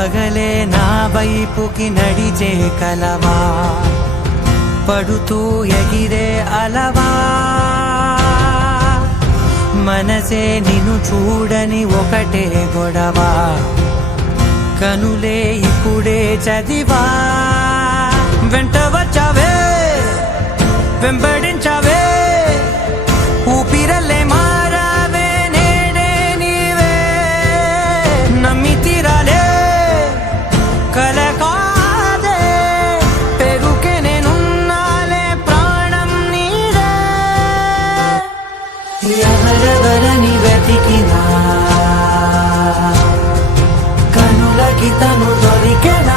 పగలే నా వైపుకి నడిచే కలవా, పడుతూ ఎగిరే అలవా, మనసే నిన్ను చూడని ఒకటే గొడవ, కనులే ఇప్పుడే చదివా. వెంట వచ్చావే వెంబడించావే, ఊపిరల్లే మారావే నేడే నీవే, నమ్మి తీరాలే కల కాదే, పెరుకే నేనున్నాలే ప్రాణం నీదే. ఎవరెవరని వెతికినా కనులకి తను దొరికెనా,